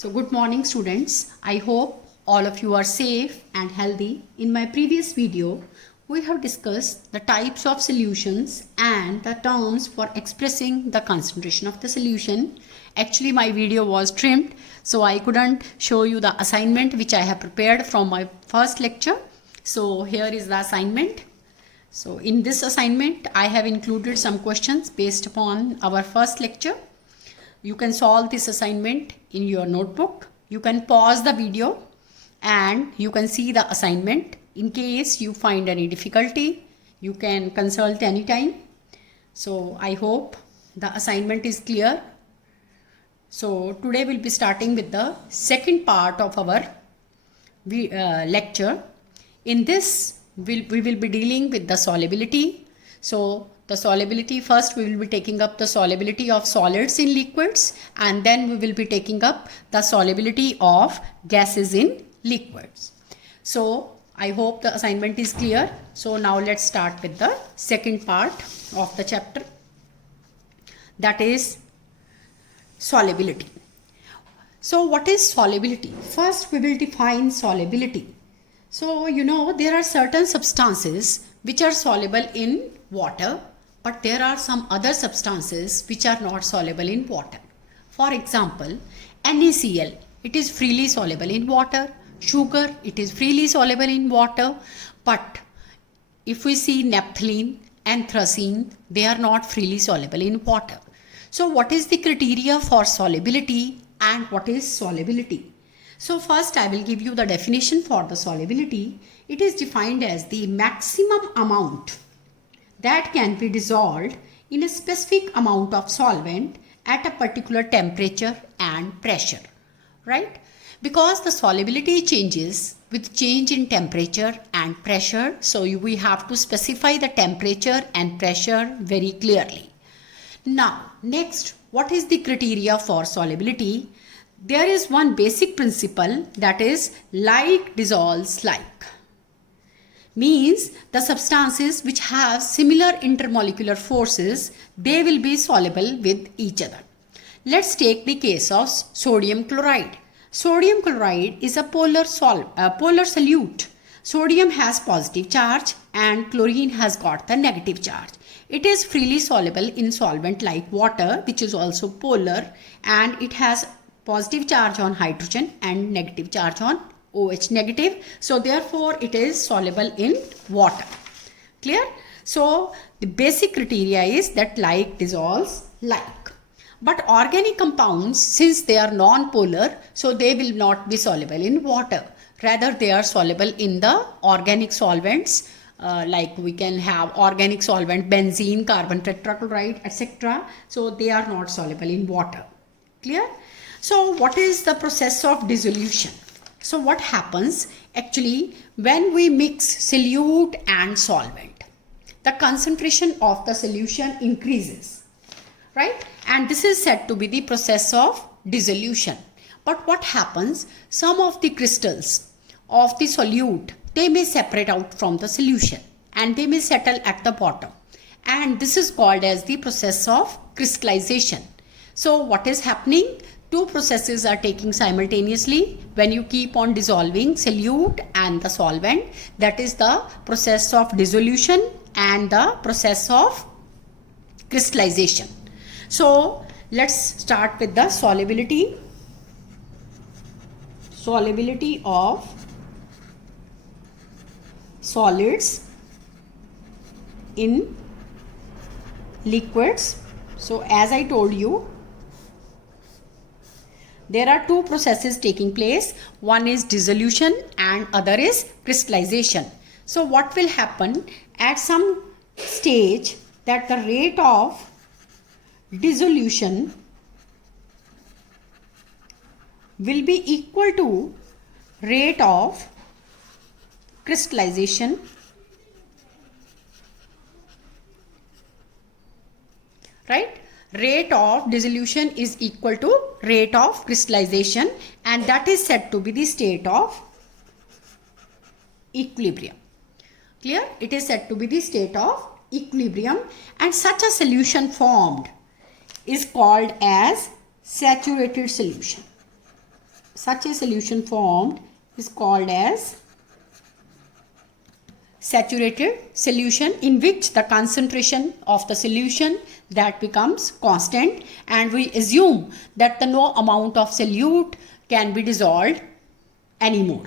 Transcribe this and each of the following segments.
So good morning students. I hope all of you are safe and healthy. In my previous video, we have discussed the types of solutions and the terms for expressing the concentration of the solution. Actually, my video was trimmed, so I couldn't show you the assignment which I have prepared from my first lecture. So here is the assignment. So in this assignment, I have included some questions based upon our first lecture. You can solve this assignment in your notebook. You can pause the video and you can see the assignment. In case you find any difficulty, you can consult anytime. So I hope the assignment is clear. So today we'll be starting with the second part of our lecture. In this, we will be dealing with the solubility. So the solubility, first we will be taking up the solubility of solids in liquids, and then we will be taking up the solubility of gases in liquids. So I hope the assignment is clear. So now let's start with the second part of the chapter, that is solubility. So what is solubility? First we will define solubility. So there are certain substances which are soluble in water, but there are some other substances which are not soluble in water. For example, NaCl, it is freely soluble in water. Sugar, it is freely soluble in water. But if we see naphthalene and thracene, they are not freely soluble in water. So what is the criteria for solubility and what is solubility? So first I will give you the definition for the solubility. It is defined as the maximum amount that can be dissolved in a specific amount of solvent at a particular temperature and pressure, right? Because the solubility changes with change in temperature and pressure, so we have to specify the temperature and pressure very clearly. Now, next, what is the criteria for solubility? There is one basic principle, that is like dissolves like. Means the substances which have similar intermolecular forces, they will be soluble with each other. Let's take the case of sodium chloride. Sodium chloride is a polar solute. Sodium has positive charge and chlorine has got the negative charge. It is freely soluble in solvent like water, which is also polar, and it has positive charge on hydrogen and negative charge on OH negative. So therefore it is soluble in water. Clear? So the basic criteria is that like dissolves like. But organic compounds, since they are non-polar, so they will not be soluble in water. Rather they are soluble in the organic solvents. Like we can have organic solvent, benzene, carbon tetrachloride, etc. So they are not soluble in water. Clear? So what is the process of dissolution? So what happens actually when we mix solute and solvent? The concentration of the solution increases, right? And this is said to be the process of dissolution. But what happens? Some of the crystals of the solute, they may separate out from the solution and they may settle at the bottom. And this is called as the process of crystallization. So what is happening? Two processes are taking simultaneously when you keep on dissolving solute and the solvent. That is the process of dissolution and the process of crystallization. So let's start with the solubility. Solubility of solids in liquids. So as I told you, there are two processes taking place. One is dissolution and other is crystallization. So what will happen at some stage, that the rate of dissolution will be equal to rate of crystallization, right? Rate of dissolution is equal to rate of crystallization, and that is said to be the state of equilibrium. Clear? It is said to be the state of equilibrium, and such a solution formed is called as saturated solution. such a solution formed is called as saturated solution, in which the concentration of the solution that becomes constant, and we assume that the no amount of solute can be dissolved anymore.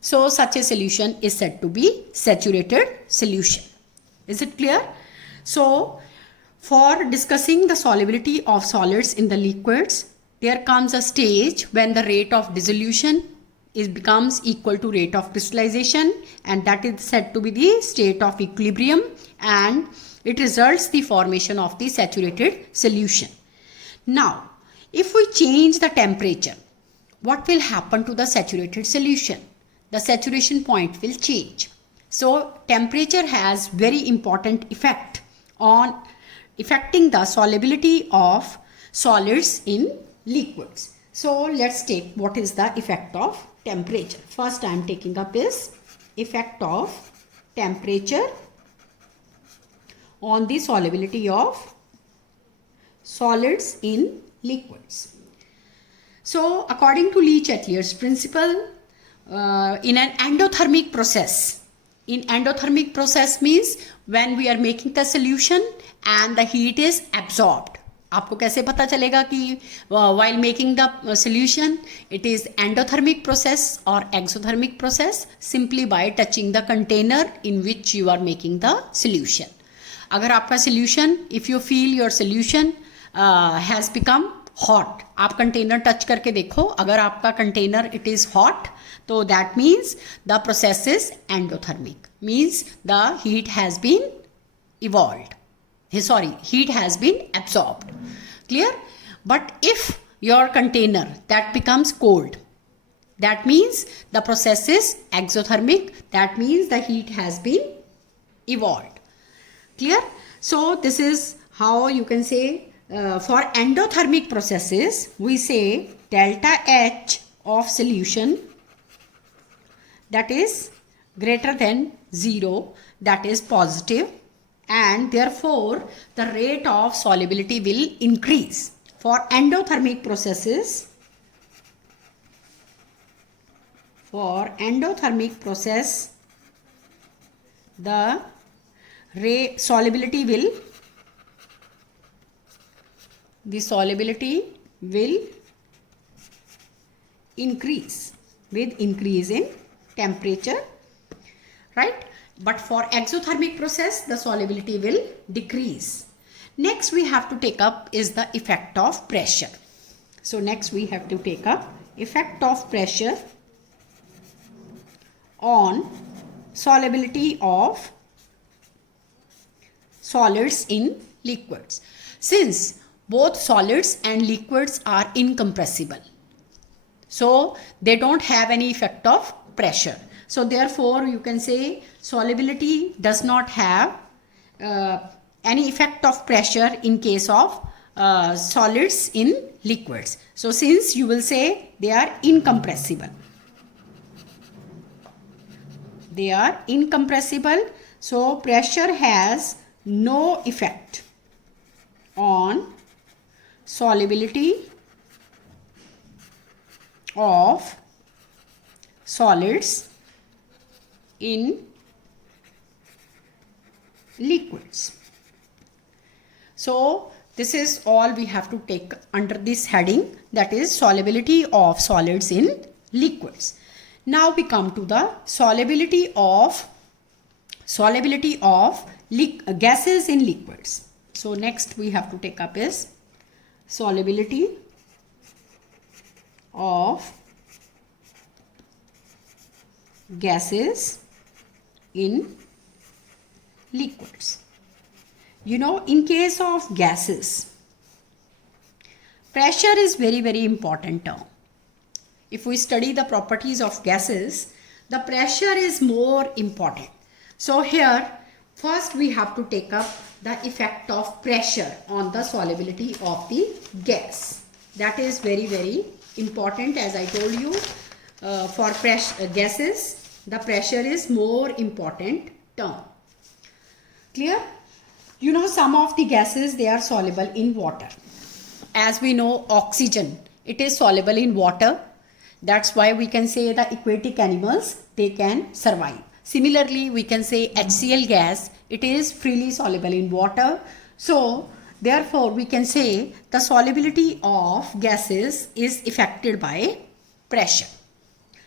So such a solution is said to be saturated solution. Is it clear? So for discussing the solubility of solids in the liquids, there comes a stage when the rate of dissolution becomes equal to rate of crystallization, and that is said to be the state of equilibrium, and it results the formation of the saturated solution. Now, if we change the temperature, what will happen to the saturated solution? The saturation point will change. So temperature has very important effect on affecting the solubility of solids in liquids. So let's take what is the effect of temperature. First I am taking up is effect of temperature on the solubility of solids in liquids. So according to Le Chatelier's principle, in an endothermic process, means when we are making the solution and the heat is absorbed. आपको कैसे पता चलेगा कि while making the solution it is endothermic process or exothermic process? Simply by touching the container in which you are making the solution. अगर आपका solution, if you feel your solution has become hot, आप container touch करके देखो, अगर आपका container it is hot, तो that means the process is endothermic, means the heat has been evolved. Heat has been absorbed. Clear? But if your container that becomes cold, that means the process is exothermic, that means the heat has been evolved. Clear? So this is how you can say for endothermic processes, we say delta H of solution that is greater than 0, that is positive, and therefore the rate of solubility will increase. For endothermic processes, the solubility will increase with increase in temperature, right? But for exothermic process, the solubility will decrease. Next we have to take up is the effect of pressure. So next we have to take up effect of pressure on solubility of solids in liquids. Since both solids and liquids are incompressible, so they don't have any effect of pressure. So therefore you can say solubility does not have any effect of pressure in case of solids in liquids. So since you will say they are incompressible, so pressure has no effect on solubility of solids in liquids. So this is all we have to take under this heading, that is solubility of solids in liquids. Now we come to the solubility of gases in liquids. So next we have to take up is solubility of gases in liquids. You know, in case of gases, pressure is very, very important term. If we study the properties of gases, the pressure is more important. So here, first we have to take up the effect of pressure on the solubility of the gas. That is very, very important. As I told you, for gases, the pressure is more important term. Clear? You know, some of the gases, they are soluble in water. As we know, oxygen, it is soluble in water. That's why we can say the aquatic animals, they can survive. Similarly, we can say HCl gas, it is freely soluble in water. So, therefore, we can say the solubility of gases is affected by pressure.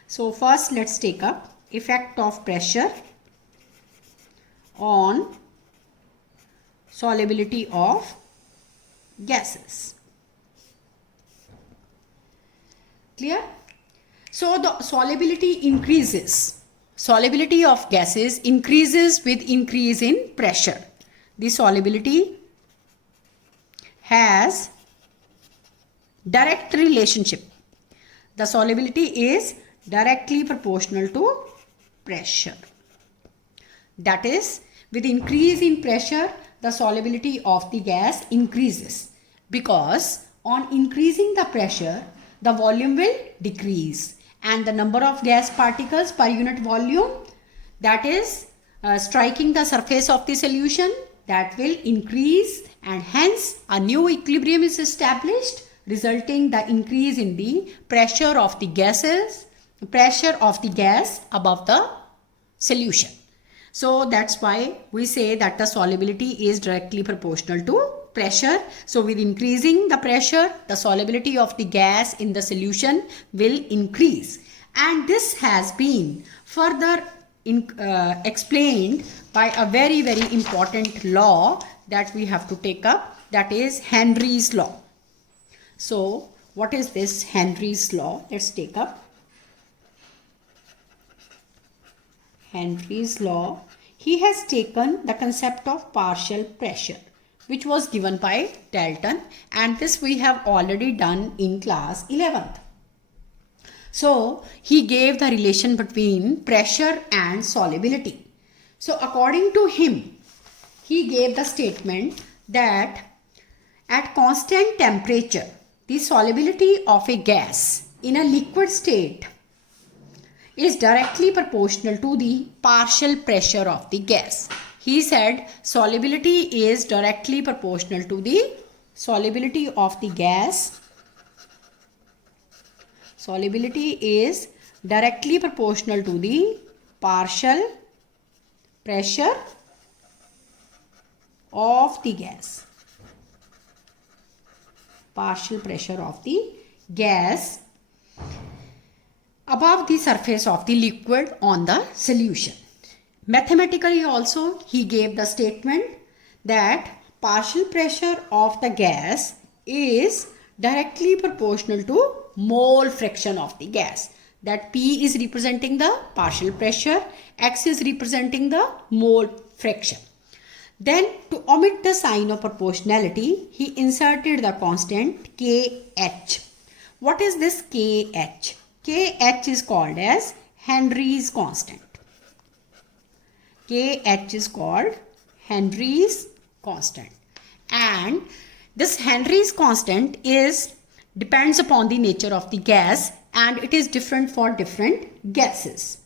So, first let's take up effect of pressure on solubility of gases. Clear? So the solubility increases. Solubility of gases increases with increase in pressure. The solubility has direct relationship. The solubility is directly proportional to pressure. That is, with increase in pressure, the solubility of the gas increases, because on increasing the pressure, the volume will decrease and the number of gas particles per unit volume, that is striking the surface of the solution, that will increase, and hence a new equilibrium is established, resulting the increase in the pressure of the gas above the solution. So that's why we say that the solubility is directly proportional to pressure. So with increasing the pressure, the solubility of the gas in the solution will increase. And this has been further explained by a very, very important law that we have to take up, that is Henry's law. So what is this Henry's law? Let's take up Henry's law. He has taken the concept of partial pressure, which was given by Dalton, and this we have already done in class 11th. So he gave the relation between pressure and solubility. So according to him, he gave the statement that at constant temperature, the solubility of a gas in a liquid state is directly proportional to the partial pressure of the gas. He said solubility is directly proportional to the solubility of the gas. Solubility is directly proportional to the partial pressure of the gas. Partial pressure of the gas above the surface of the liquid on the solution. Mathematically also, he gave the statement that partial pressure of the gas is directly proportional to mole fraction of the gas. That P is representing the partial pressure, X is representing the mole fraction. Then to omit the sign of proportionality, he inserted the constant Kh. What is this Kh? Kh is called as Henry's constant. Kh is called Henry's constant. And this Henry's constant depends upon the nature of the gas, and it is different for different gases.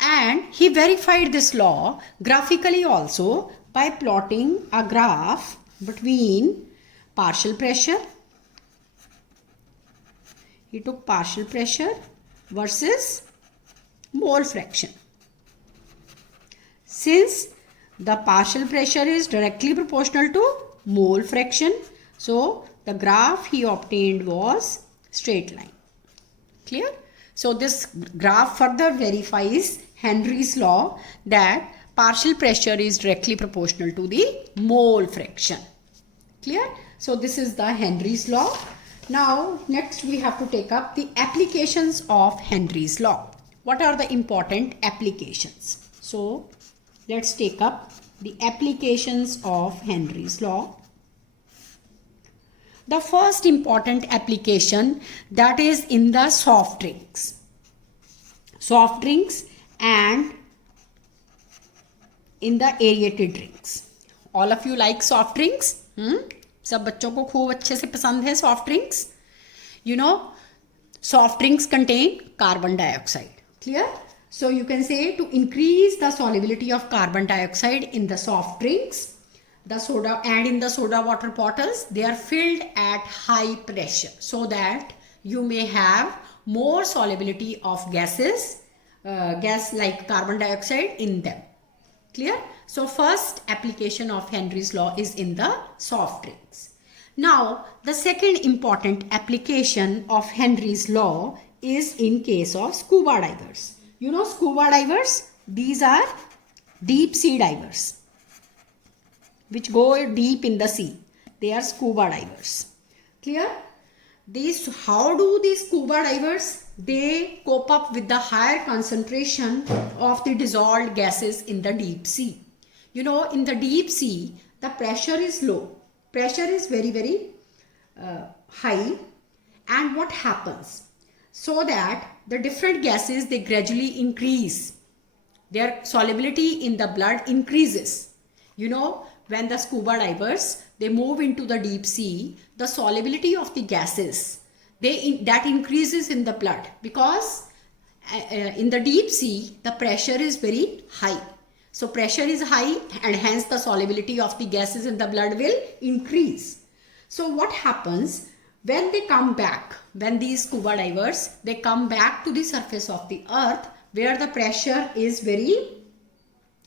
And he verified this law graphically also by plotting a graph between partial pressure. He took partial pressure versus mole fraction. Since the partial pressure is directly proportional to mole fraction, so the graph he obtained was straight line. Clear? So this graph further verifies Henry's law that partial pressure is directly proportional to the mole fraction. Clear? So this is the Henry's law. Now next we have to take up the applications of Henry's law. What are the important applications? So let's take up the applications of Henry's law. The first important application, that is in the soft drinks. Soft drinks and in the aerated drinks. All of you like soft drinks? सब बच्चों को खूब अच्छे से पसंद है soft drinks. You know, soft drinks contain carbon dioxide. Clear? So you can say to increase the solubility of carbon dioxide in the soft drinks, the soda and in the soda water bottles, they are filled at high pressure so that you may have more solubility of gases, gas like carbon dioxide in them. Clear? So first application of Henry's law is in the soft drinks. Now the second important application of Henry's law is in case of scuba divers. You know scuba divers? These are deep sea divers which go deep in the sea. They are scuba divers. Clear? How do these scuba divers? They cope up with the higher concentration of the dissolved gases in the deep sea. You know, in the deep sea, the pressure is low. Pressure is very high. And what happens? So that the different gases, they gradually increase. Their solubility in the blood increases. You know, when the scuba divers, they move into the deep sea, the solubility of the gases, that increases in the blood, because in the deep sea, the pressure is very high. So pressure is high and hence the solubility of the gases in the blood will increase. So what happens when they come back, when these scuba divers, they come back to the surface of the earth where the pressure is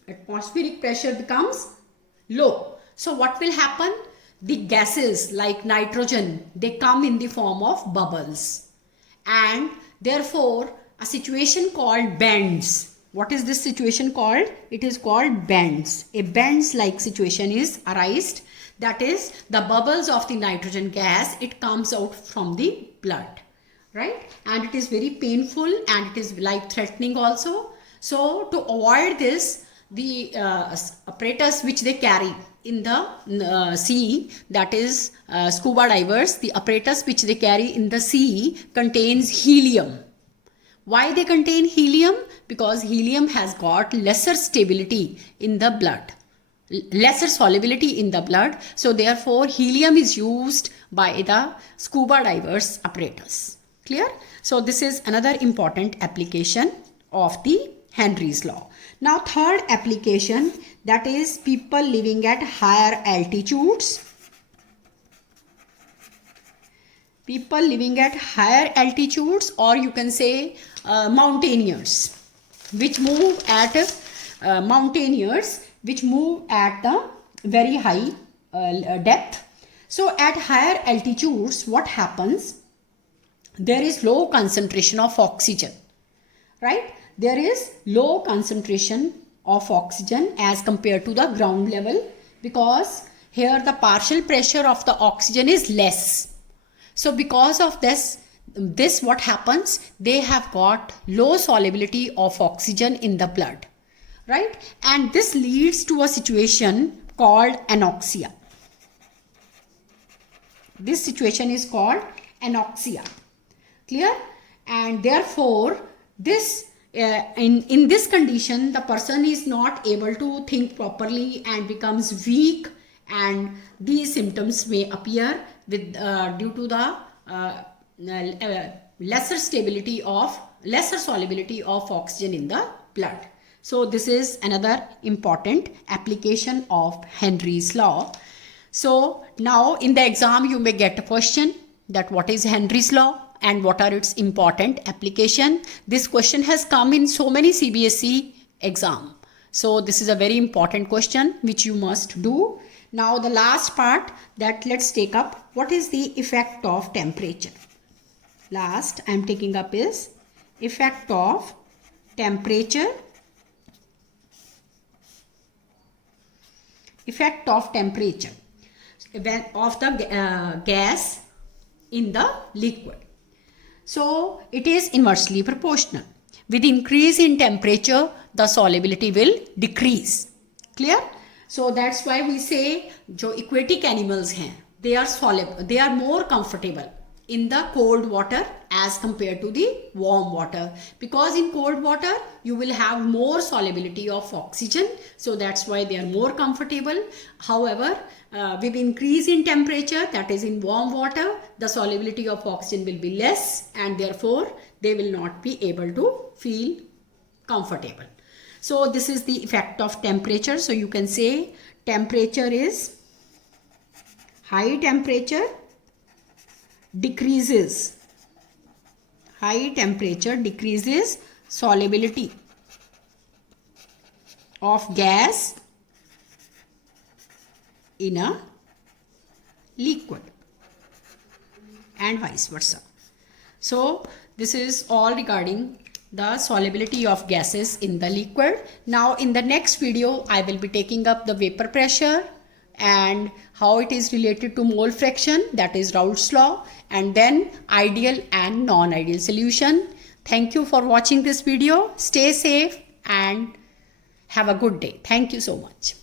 atmospheric pressure becomes low. So what will happen? The gases like nitrogen, they come in the form of bubbles, and therefore a situation called bends. What is this situation called? It is called bends. A bends like situation is arised. That is, the bubbles of the nitrogen gas, it comes out from the blood, right? And it is very painful and it is life threatening also. So to avoid this, the apparatus which they carry in the sea, that is scuba divers, the apparatus which they carry in the sea contains helium. Why they contain helium? Because helium has got lesser stability in the blood, lesser solubility in the blood. So therefore helium is used by the scuba divers apparatus. Clear? So this is another important application of the Henry's law. Now third application, that is people living at higher altitudes. People living at higher altitudes, or you can say mountaineers, which move at the very high depth. So at higher altitudes, what happens? There is low concentration of oxygen, right? There is low concentration of oxygen as compared to the ground level, because here the partial pressure of the oxygen is less. So because of this what happens? They have got low solubility of oxygen in the blood, right? And this leads to a situation called anoxia. This situation is called anoxia. Clear? And therefore this in this condition, the person is not able to think properly and becomes weak, and these symptoms may appear with due to the lesser solubility of oxygen in the blood. So this is another important application of Henry's law. So now in the exam you may get a question that what is Henry's law and what are its important application. This question has come in so many CBSE exam. So this is a very important question which you must do. Now the last part, that let's take up, what is the effect of temperature. Last I am taking up is effect of temperature. Effect of temperature of the gas in the liquid. So it is inversely proportional. With increase in temperature, the solubility will decrease. Clear? So that's why we say जो aquatic animals हैं, they are soluble, they are more comfortable in the cold water as compared to the warm water, because in cold water you will have more solubility of oxygen, so that's why they are more comfortable. However, with increase in temperature, that is in warm water, the solubility of oxygen will be less and therefore they will not be able to feel comfortable. So this is the effect of temperature. So you can say temperature is, high temperature decreases High temperature decreases solubility of gas in a liquid and vice versa. So this is all regarding the solubility of gases in the liquid. Now in the next video I will be taking up the vapor pressure and how it is related to mole fraction, that is Raoult's law, and then ideal and non-ideal solution. Thank you for watching this video. Stay safe and have a good day. Thank you so much.